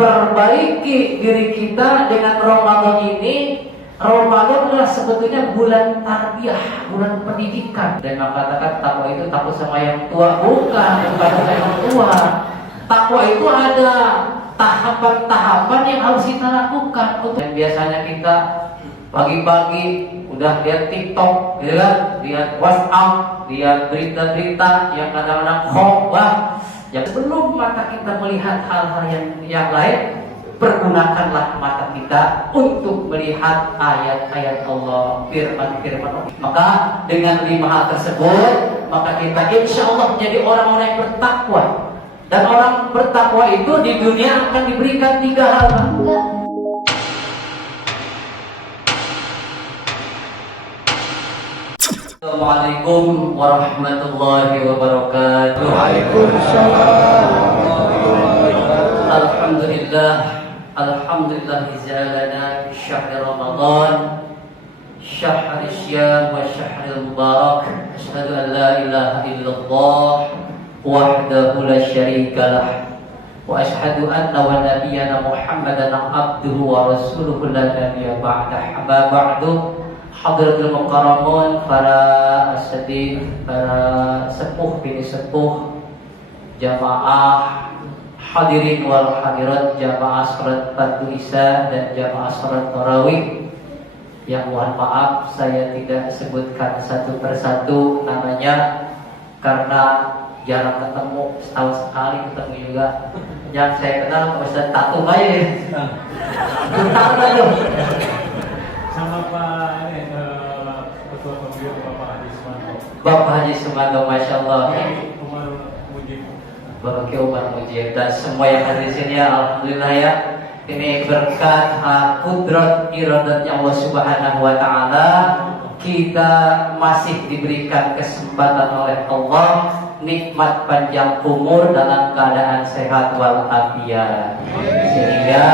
perbaiki diri kita dengan Ramadan ini. Ramadan adalah sebetulnya bulan tarbiyah, bulan pendidikan. Dan mengatakan takwa itu takut sama yang tua, bukan kepada yang tua. Takwa itu ada tahapan-tahapan yang harus kita lakukan. Dan biasanya kita pagi-pagi udah lihat TikTok, lihat WhatsApp, lihat berita-berita yang kadang-kadang khotbah. Yang sebelum mata kita melihat hal-hal yang lain, pergunakanlah mata kita untuk melihat ayat-ayat Allah, firman-firman Allah. Maka dengan 5 hal tersebut, maka kita insya Allah menjadi orang-orang yang bertakwa. Dan orang bertakwa itu di dunia akan diberikan 3 hal. Assalamualaikum warahmatullahi wabarakatuh. Waalaikumsalam. Alhamdulillah ja'alana syahr Ramadan, syahr syam wa syahr mubarak. Asyhadu an la ilaha illallah wahdahu la syarika lah, wa asyhadu anna wa nabiyyana Muhammadan abduhu wa rasuluhu la nabiyya ba'dah. Amma ba'du. Hadratul mukarramun, para asatidz, para sepuh bini sepuh, jamaah hadirin wal hadirat, jamaah salat fardu isya dan jamaah salat tarawih. Yang mohon maaf saya tidak sebutkan satu persatu namanya karena jarang ketemu, setahun sekali ketemu juga. Yang saya kenal Ustaz Tatung aja. Tatung aja. Sama Pak Ketua Pembelian Bapak Haji Sumanto. Bapak Haji Sumanto, Masya Allah. Umar Mujib. Bapak Umar Mujib dan semua yang hadir di sini, alhamdulillah ya. Ini berkat kudrat iradatnya Allah Subhanahu wa taala, kita masih diberikan kesempatan oleh Allah nikmat panjang umur dalam keadaan sehat walafiat. Sehingga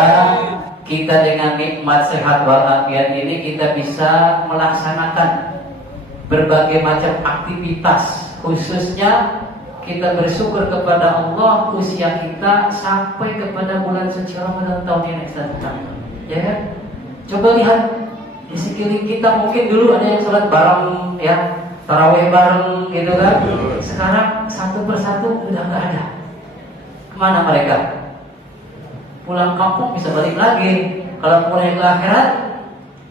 kita dengan nikmat sehat walafiat ini kita bisa melaksanakan berbagai macam aktivitas, khususnya kita bersyukur kepada Allah usia kita sampai kepada bulan suci Ramadan tahun ini. Ya kan? Coba lihat di sekeliling kita, mungkin dulu ada yang sholat bareng ya, tarawih bareng gitu kan. Sekarang satu persatu udah nggak ada. Kemana mereka? Pulang kampung bisa balik lagi. Kalau pulang ke akhirat,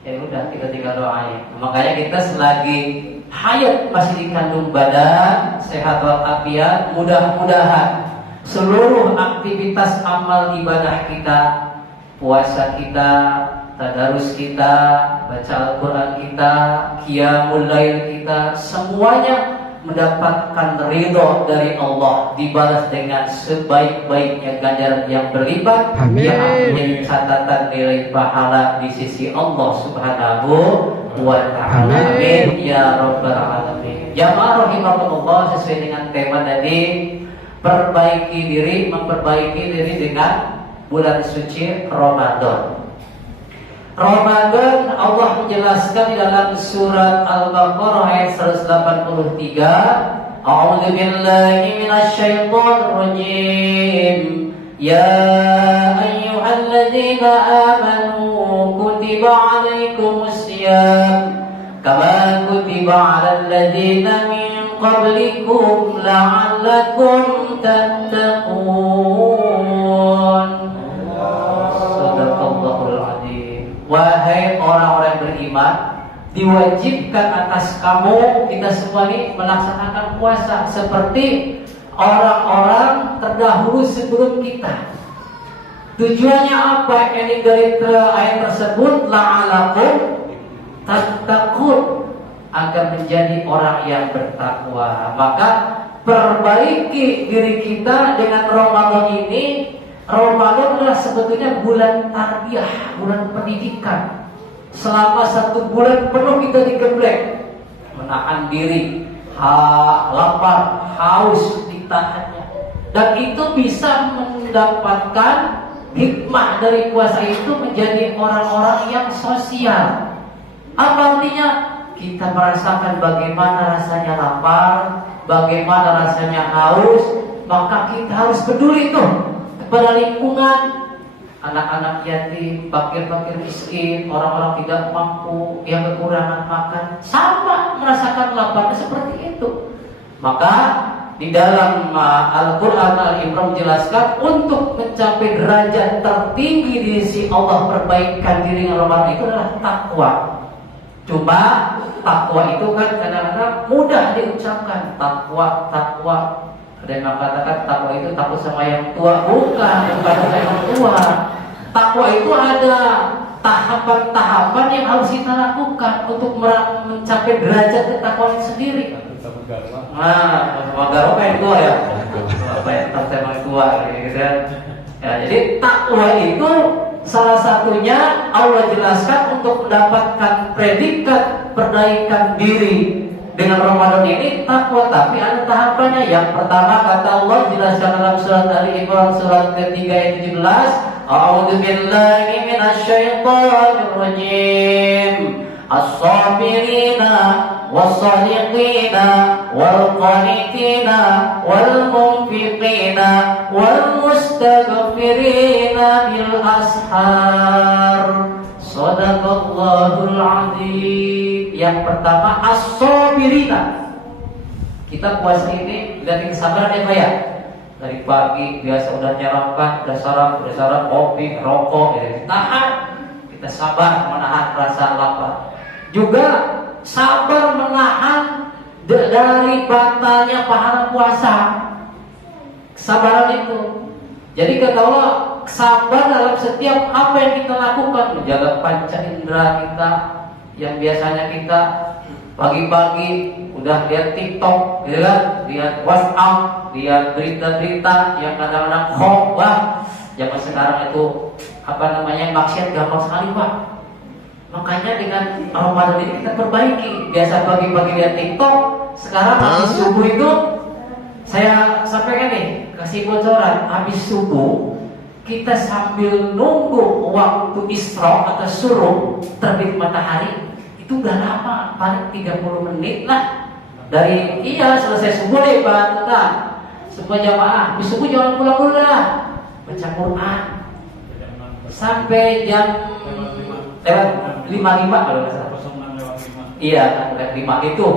ya udah kita tinggal doain. Makanya kita selagi hayat masih dikandung badan, sehat walafiat, mudah-mudahan seluruh aktivitas amal ibadah kita, puasa kita, tadarus kita, baca Al-Quran kita, qiyamul lail kita, semuanya mendapatkan ridho dari Allah, dibalas dengan sebaik-baiknya ganjaran yang berlipat, yang menjadi catatan nilai pahala di sisi Allah Subhanahu wa ta'ala. Amin ya rabbal alamin. Jamaah rahimakumullah, sesuai dengan tema tadi, perbaiki diri, memperbaiki diri dengan bulan suci Ramadan. Ramadan Allah menjelaskan di dalam surat Al-Baqarah ayat 183, A'udzu billahi minasyaitonir rajim. Ya ayyuhalladzina amanu kutiba 'alaikumus syiyam kama kutiba 'alal ladzina min qablikum la'allakum tattaqun. Wahai orang-orang beriman, diwajibkan atas kamu, kita semua ini melaksanakan puasa seperti orang-orang terdahulu sebelum kita. Tujuannya apa? Ini dari ayat tersebut, la'alakum tattaqun, agar menjadi orang yang bertakwa. Maka perbaiki diri kita dengan Ramadan ini. Ramadan adalah sebetulnya bulan tarbiyah, bulan pendidikan. Selama 1 bulan penuh kita digembleng, menahan diri, lapar, haus ditahannya. Dan itu bisa mendapatkan hikmah dari puasa itu menjadi orang-orang yang sosial. Apa artinya? Kita merasakan bagaimana rasanya lapar, bagaimana rasanya haus, maka kita harus peduli tuh kepada lingkungan, anak-anak yatim, fakir-fakir miskin, orang-orang tidak mampu, yang kekurangan makan, sama merasakan lapar seperti itu. Maka di dalam Al-Quran Al-Imran menjelaskan untuk mencapai derajat tertinggi di sisi Allah, perbaikan diri dengan Ramadan itu adalah takwa. Cuma takwa itu kan kadang-kadang mudah diucapkan, takwa. Ada yang mengatakan takwa itu takut sama yang tua, bukan sama yang tua. Takwa itu ada tahapan-tahapan yang harus kita lakukan untuk mencapai derajat ketakwaan sendiri. Nah, Magaro yang tua ya, apa yang tertemang tua gitu kan. Ya, jadi takwa itu salah satunya Allah jelaskan untuk mendapatkan predikat perbaikan diri dengan Ramadan ini takwa, tapi ada tahapannya. Yang pertama kata Allah jelaskan dalam surat Ali Imran surat ketiga ayat 17, A'udzu billahi minasyaitonir rajim. As-sabirina was-sadiqina wal-qanitina wal-munfiqina wal-mustaghfirina bil ashar. Shadaqallahul azim. Yang pertama as-sabirina. Kita puasa ini dari kesabaran ya Pak ya. Dari pagi biasa udah nyarapan, udah sarap, kopi, rokok, ya. Tahan. Kita sabar menahan rasa lapar. Juga sabar menahan dari batalnya pahala puasa. Kesabaran itu. Jadi kata Allah, sabar dalam setiap apa yang kita lakukan, menjaga panca indera kita yang biasanya kita pagi-pagi udah lihat TikTok, gitu kan? Lihat WhatsApp, lihat berita-berita yang kadang-kadang hoax, wah, zaman sekarang itu maksiat gampang sekali Pak. Makanya dengan Ramadan ini kita perbaiki. Biasa pagi-pagi lihat TikTok, sekarang habis subuh itu saya sampaikan nih, kasih bocoran, habis subuh kita sambil nunggu waktu isra atau suruh terbit matahari, itu udah lama, paling 30 menit lah. Dari selesai subuh deh Pak, semua jamaah habis subuh jangan pulang dulu lah, baca Quran sampai jam lewat 55 kalau nggak salah. Iya, lewat 5 itu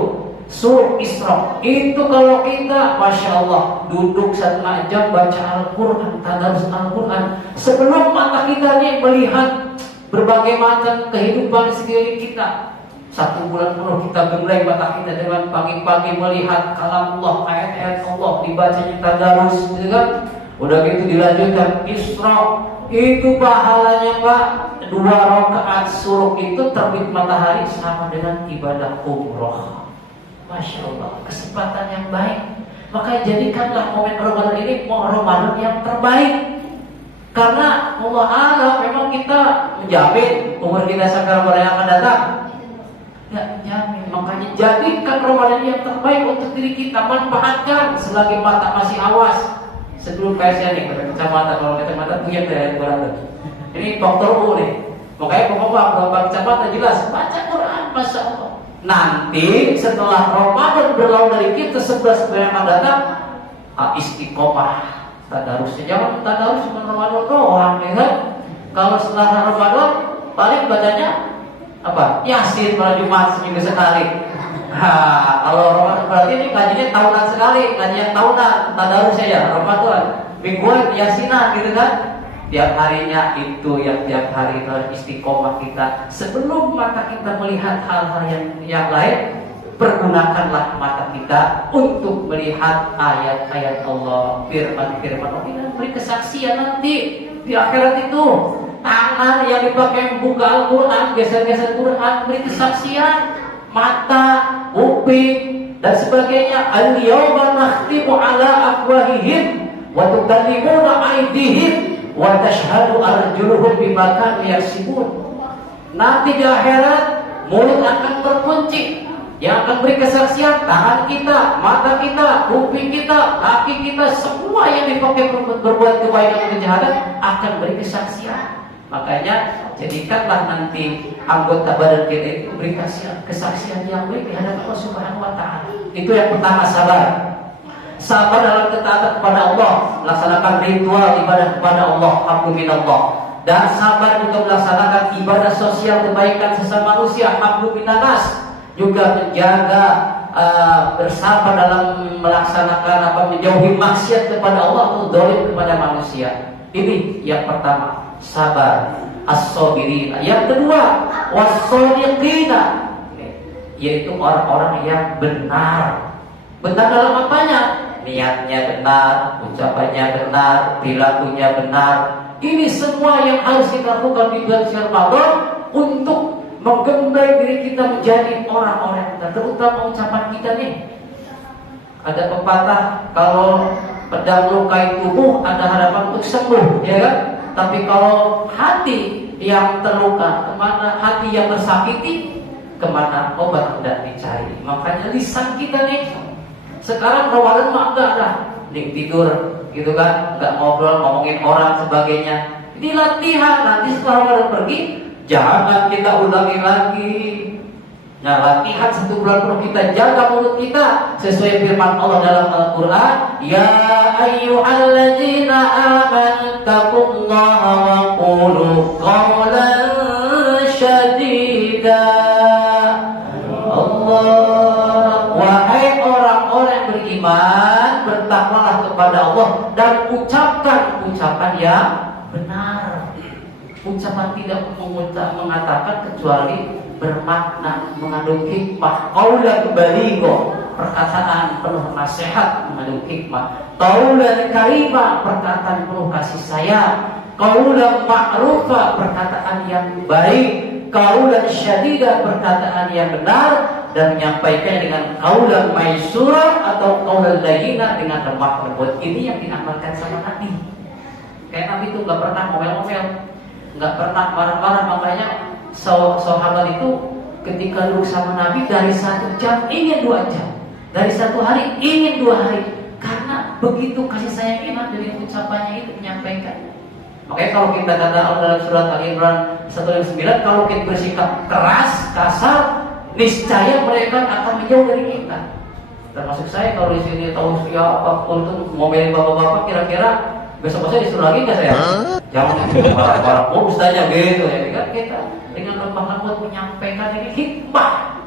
Surah Isra. Itu kalau kita, Masya Allah, duduk 1 jam baca Al-Quran, tadarus Al-Quran, sebelum mata kita nih melihat berbagai macam kehidupan sekeliling kita. 1 bulan penuh kita gemulai mata kita dengan pagi-pagi melihat kalam Allah, ayat-ayat Allah, dibacanya tadarus, gitu kan? Udah gitu dilanjutkan Isra. Itu pahalanya Pak, 2 rakaat suruh itu terbit matahari sama dengan ibadah umroh. Masya Allah, kesempatan yang baik. Maka jadikanlah momen Ramadan ini Ramadan yang terbaik. Karena Allah alam memang kita menjamin umur kita sampai Ramadan yang akan datang. Ya, jamin. Makanya jadikan Ramadan yang terbaik untuk diri kita. Manfaatkan selagi mata masih awas. Sebelum saya nih, kacamata, kalau kacamata punya dari Quran. Ini dokter U nih. Makanya pokoknya kalau kacamata jelas baca Quran, Masya Allah. Nanti setelah Ramadan berlalu dari kita 11 bulan yang akan datang, istiqomah tadarusnya. Jangan tadarus cuma Ramadan doang, ya kan? Kalau setelah Ramadan paling bacanya apa? Yasin pada Jumat seminggu sekali. Kalau Ramadan berarti ini ngajinya tahunan sekali, ngajian tahunan, tadarusnya ya Ramadan. Mingguan Yasinan gitu kan? Tiap harinya itu yang tiap hari harus istiqomah kita. Sebelum mata kita melihat hal-hal yang lain, pergunakanlah mata kita untuk melihat ayat-ayat Allah, firman-firman Allah, dan beri kesaksian nanti di akhirat itu. Tangan yang dipakai buka Al-Quran, geser-geser Quran, beri kesaksian. Mata, kuping, dan sebagainya. Al-yawma nakhtimu ala afwahihim wa tukallimuna aydihim wa tashhadu arjuluhum bima kanu yaksibun. Nanti di akhirat mulut akan terkunci. Yang akan beri kesaksian tangan kita, mata kita, kuping kita, kaki kita, semua yang dipakai berbuat kebaikan dan kejahatan akan beri kesaksian. Makanya jadikanlah nanti anggota badan kita itu beri kesaksian yang baik di hadapan Allah Subhanahu wa taala. Itu yang pertama, sabar. Sabar dalam ketaatan kepada Allah, melaksanakan ritual ibadah kepada Allah, aku minallah. dan sabar untuk melaksanakan ibadah sosial kebaikan sesama manusia, hablum minanas, juga menjaga bersabar dalam melaksanakan menjauhi maksiat kepada Allah atau zalim kepada manusia. Ini yang pertama, sabar, as-sabirin. Yang kedua, was-shadiqina, yaitu orang-orang yang benar. Benar dalam apanya? Niatnya benar, ucapannya benar, perilakunya benar. Ini semua yang harus kita lakukan di bulan Ramadan untuk menggembleng diri kita menjadi orang-orang benar, terutama ucapan kita nih. Ada pepatah, kalau pedang lukai tubuh ada harapan untuk sembuh, ya kan? Tapi kalau hati yang terluka, kemana? Hati yang tersakiti, kemana obat tidak dicari? Makanya lisan kita nih, sekarang Ramadan mah enggak ada, tidur gitu kan, enggak ngobrol, ngomongin orang sebagainya. Ini latihan, nanti setelah Ramadan pergi, jangan kita ulangi lagi. Nah, latihan 1 bulan penuh kita jaga mulut kita sesuai firman Allah dalam Al-Quran. Ya ayyuhalladzina amanu taqullaha wa qulu qawlan syadida. Allah, wahai orang-orang beriman, bertakwalah kepada Allah dan ucapkan ucapan yang benar. Ucapan tidak mengatakan kecuali bermakna, mengandung hikmah. Qaulan baligho, perkataan penuh nasihat mengandung hikmah. Qaulan karimah, perkataan penuh kasih sayang. Qaulan ma'rufa, perkataan yang baik. Qaulan syadida, perkataan yang benar, dan menyampaikan dengan qaulan maisura atau qaulan layyina, dengan lemah lembut. Ini yang diamalkan sama Nabi. Kayak Nabi itu nggak pernah ngomel-ngomel, nggak pernah marah-marah. Makanya sahabat itu ketika duduk sama Nabi, dari 1 jam ingin 2 jam, dari 1 hari ingin 2 hari, karena begitu kasih sayangnya dari ucapannya itu menyampaikan. Makanya kalau kita kata Allah dalam surat Al-Imran 1:9, kalau kita bersikap keras, kasar, niscaya mereka akan menjauh dari kita. Termasuk saya, kalau di sini tahu ya apapun itu ngomelin bapak-bapak, kira-kira besok-besok disuruh lagi nggak saya? Jangan marah-marah, ustaznya gitu ya. Kan kita dengan lemah lembut menyampaikan ini hikmah,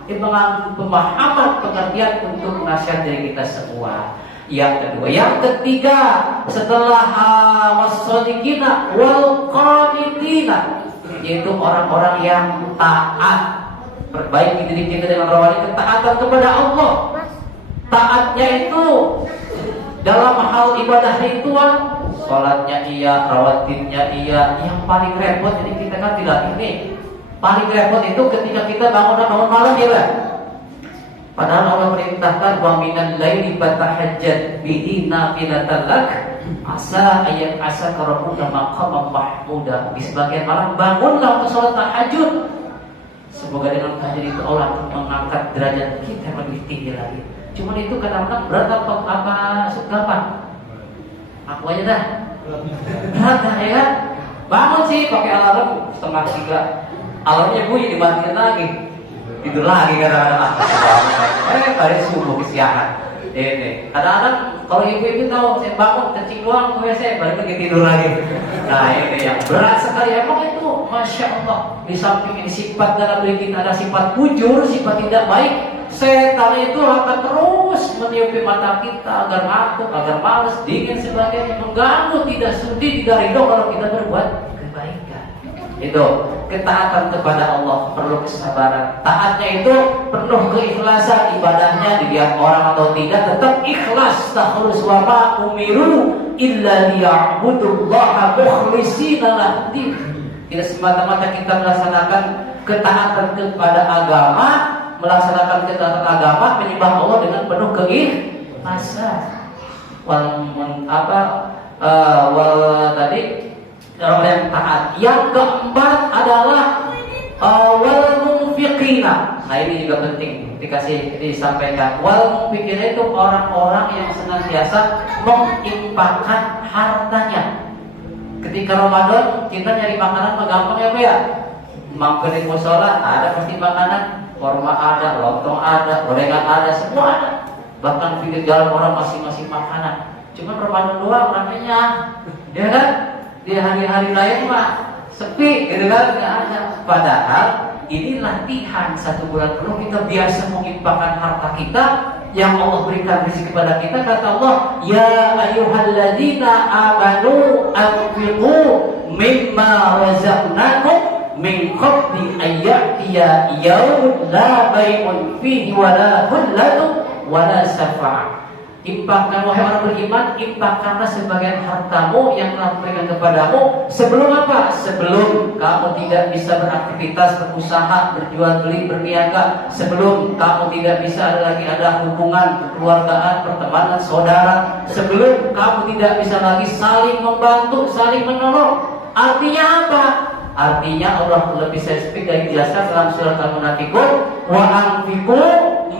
pemahaman, pengertian untuk nasihat dari kita semua. Yang kedua, yang ketiga, setelah was-shadiqina wal qanitina, yaitu orang-orang yang taat. Perbaiki diri kita dengan rawani ketaatan kepada Allah. Taatnya itu dalam hal ibadah ritual, sholatnya iya, rawatibnya iya. Yang paling repot, jadi kita kan tidak ini. Paling repot itu ketika kita bangun malam, ya kan? Padahal Allah perintahkan wa minal laili fatahajjat bihi nafilatan lak asa ayat asa rabbuka maqaman mahmuda. Di sebagian malam bangunlah untuk sholat tahajud. Semoga dengan tahajud itu Allah akan mengangkat derajat kita lebih tinggi lagi. Cuman itu kadang-kadang berat atau apa gampang? Aku aja dah. Berat dah, ya kan? Bangun sih pakai alarm 2:30. Alarmnya bunyi, dimatiin lagi. Tidur lagi kadang-kadang. Hari subuh kesiangan. Ini kadang-kadang kalau ibu-ibu tahu saya bangun kencing doang ke WC, balik lagi tidur lagi. Nah ini yang berat sekali. Emang itu Masya Allah. Di samping ini sifat dalam diri kita ada sifat bujur, sifat tidak baik. Setan itu akan terus meniupi mata kita agar ngantuk, agar malas, dingin sebagainya, mengganggu, tidak sudi, tidak ridho kalau kita berbuat kebaikan. Itu ketaatan kepada Allah perlu kesabaran. Taatnya itu penuh keikhlasan, ibadahnya dilihat orang atau tidak tetap ikhlas. Takhlus wa ma umiru illa liya'budullaha mukhlishina lahu-d-din. Tidak semata-mata kita melaksanakan ketaatan kepada agama, melaksanakan ketaatan agama, menyembah Allah dengan penuh keikhlasan. Tadi orang yang taat. Yang keempat adalah wal munfiqina. Nah ini juga penting disampaikan. Wal munfiqina itu orang-orang yang senantiasa menginfakkan hartanya. Ketika Ramadan kita nyari makanan gampang ya Bu ya. Mampir di musola ada pasti makanan, korma ada, lontong ada, gorengan ada, semua ada. Bahkan pinggir jalan orang masing-masing makanan. Cuma Ramadan doang namanya, ya kan? Di hari-hari lain mah sepi gitu kan, nggak ada. Padahal ini latihan 1 bulan penuh kita biasa menginfakkan harta kita yang Allah berikan rezeki kepada kita. Kata Allah, ya ayyuhalladzina amanu anfiqu mimma razaqnakum min qabli ayyatiya yaumun la bai'un fihi wala khullatun wala syafa'ah. Infakkan wahai orang beriman, infakkanlah sebagian hartamu yang telah diberikan kepadamu sebelum apa? Sebelum kamu tidak bisa beraktivitas, berusaha, berjual beli, berniaga, sebelum kamu tidak bisa ada hubungan kekeluargaan, pertemanan, saudara, sebelum kamu tidak bisa lagi saling membantu, saling menolong. Artinya apa? Artinya Allah lebih spesifik dari biasa dalam surat Al-Munafiqun, wa anfiqu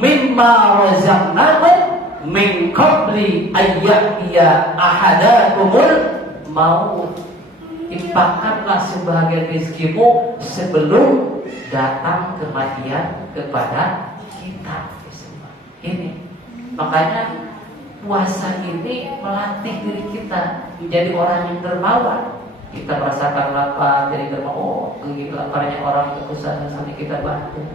mimma razaqnakum min qabli ayyatiya ahadakumul maut. Infakkanlah sebagian rezekimu sebelum datang kematian kepada kita. Ini makanya puasa ini melatih diri kita menjadi orang yang dermawan. Kita merasakan lapar, jadi dermawan. Begitu laparnya orang kekuasaan sampai kita bantu.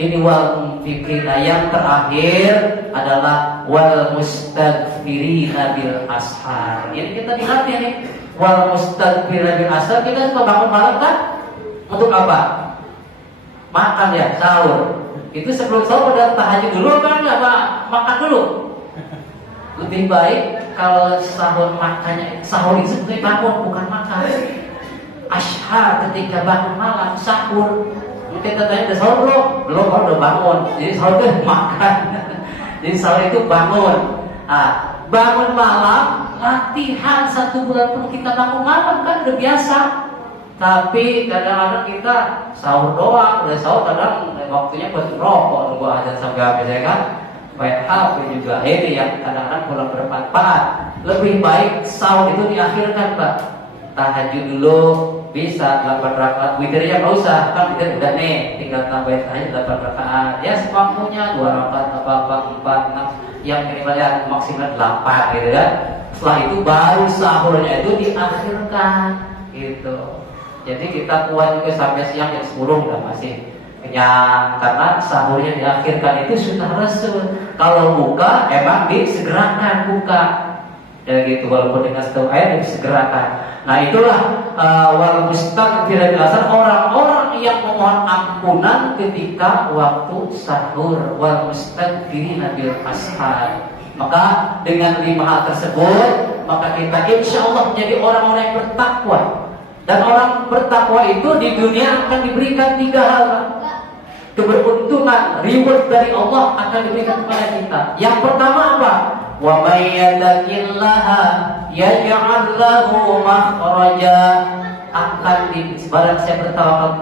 Ini wal fikirna. Yang terakhir adalah wal mustaghfirina bil ashar. Ini kita dilatih nih. Wal mustaghfirina bil ashar. Kita suka bangun malam kan? Untuk apa? Makan ya, sahur. Itu sebelum sahur udah tahajud dulu kan? Nggak makan dulu. Lebih baik kalau sahur makannya, sahur itu sebenarnya bangun bukan makan. Ashar ketika bangun malam sahur. Mungkin katanya udah sahur belum udah bangun. Jadi sahur itu makan. Jadi sahur itu bangun. Nah, bangun malam, latihan 1 bulan penuh kita bangun malam kan udah biasa. Tapi kadang-kadang kita sahur doang, udah sahur kadang waktunya buat rokok, nunggu azan sampai habis ya kan. Main HP juga ini yang kadang-kadang kurang bermanfaat. Lebih baik sahur itu diakhirkan, Pak. Tahajud dulu bisa 8 rakaat, witirnya nggak usah, kan witir udah nih, tinggal tambahin aja 8 rakaat. Ya semampunya 2 rakaat apa 4, 6, yang minimal ya maksimal 8 gitu kan. Setelah itu baru sahurnya itu diakhirkan gitu. Jadi kita kuat juga sampai siang jam 10 udah masih kenyang karena sahurnya diakhirkan. Itu sunnah Rasul. Kalau buka emang disegerakan buka. Ya gitu, walaupun dengan setengah air disegerakan. Nah itulah wal mustaghfirina bil ashar, orang-orang yang memohon ampunan ketika waktu sahur. Wal mustaghfirina bil ashar. Maka dengan 5 hal tersebut, maka kita insya Allah menjadi orang-orang yang bertakwa. Dan orang bertakwa itu di dunia akan diberikan 3 hal. Keberuntungan, reward dari Allah akan diberikan kepada kita. Yang pertama apa? Wa may yattaqillaha yaj'al lahu makhraja. Akan barang siapa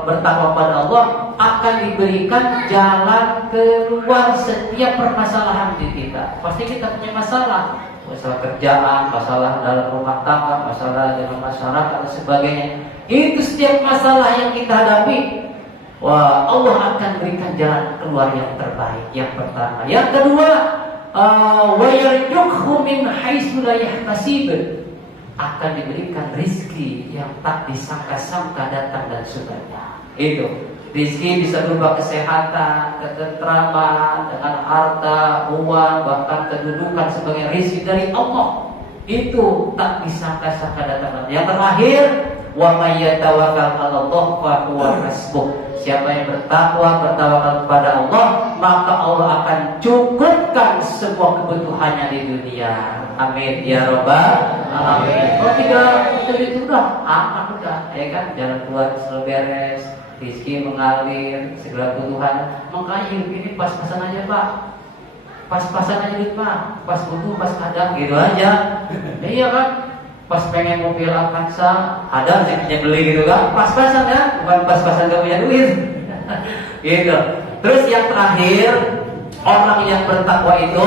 bertakwa pada Allah akan diberikan jalan keluar setiap permasalahan di kita. Pasti kita punya masalah kerjaan, masalah dalam rumah tangga, masalah dengan masyarakat dan sebagainya. Itu setiap masalah yang kita hadapi, wah, Allah akan berikan jalan keluar yang terbaik. Yang pertama. Yang kedua, wa yarzuqhu min haitsu la yahtasib. Akan diberikan rizki yang tak disangka-sangka datang dan sudahnya. Itu rizki bisa berupa kesehatan, ketentraman, dengan harta, uang, bahkan kedudukan sebagai rizki dari Allah. Itu tak disangka-sangka datang. Yang terakhir, wa may yatawakkal 'alallah fa huwa hasbuh. Siapa yang bertawakal kepada Allah, maka Allah akan cukupkan semua kebutuhannya di dunia. Amin ya robbal alamin. Kalau tidak itu udah aman udah, ya kan, jalan keluar selalu beres, rezeki mengalir, segala kebutuhan. Makanya hidup ini pas-pasan aja Pak, pas-pasan aja Pak, pas butuh, pas ada, gitu aja. Iya kan? Pas pengen mobil Avanza, ada yang beli gitu kan, pas-pasan ya, bukan pas-pasan gak punya duit. Gitu. Terus yang terakhir, orang yang bertakwa itu,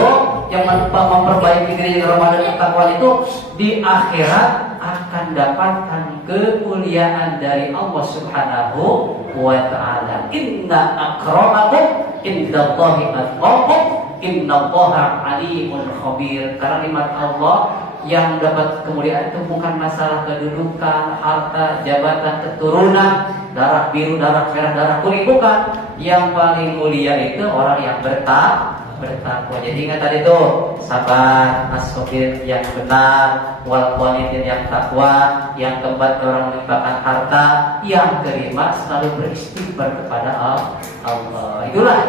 yang memperbaiki diri Ramadan yang takwa itu, di akhirat akan dapatkan kemuliaan dari Allah Subhanahu wa ta'ala. Inna akramakum indallahi atqakum. Innallaha alimun khabir. Karena nikmat Allah yang dapat kemuliaan itu bukan masalah kedudukan, harta, jabatan, keturunan, darah biru, darah merah, darah kuning, bukan. Yang paling mulia itu orang yang bertakwa. Jadi ingat tadi tuh, sabar, as-sabir yang benar, wal walidin yang takwa, yang keempat orang menimpakan harta, yang kelima selalu beristighfar kepada Allah. Itulah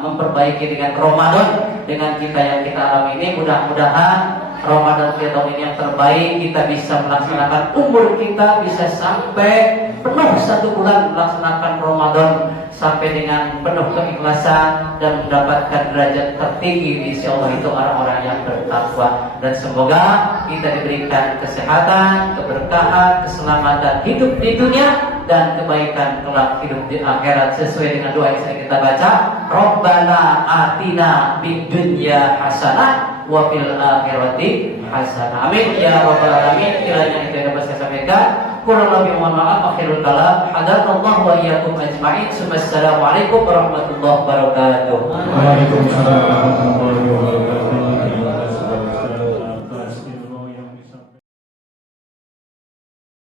memperbaiki dengan Ramadan, dengan kita yang kita alami ini. Mudah-mudahan Ramadan kita tahun ini yang terbaik, kita bisa melaksanakan, umur kita bisa sampai penuh 1 bulan melaksanakan Ramadan sampai dengan penuh keikhlasan dan mendapatkan derajat tertinggi di sisi Allah, itu orang-orang yang bertakwa. Dan semoga kita diberikan kesehatan, keberkahan, keselamatan hidup di dunia dan kebaikan kelak hidup di akhirat sesuai dengan doa yang kita baca. Rabbana atina fid dunya hasanah wa fil akhirati hasanah. Amin ya rabbal alamin. Kiranya itu yang dapat saya sampaikan. Kurang lebih mohon maaf. Akhirul kalam. Hadanallahu wa iyyakum ajma'in. Assalamualaikum warahmatullahi wabarakatuh. Waalaikumsalam warahmatullahi wabarakatuh.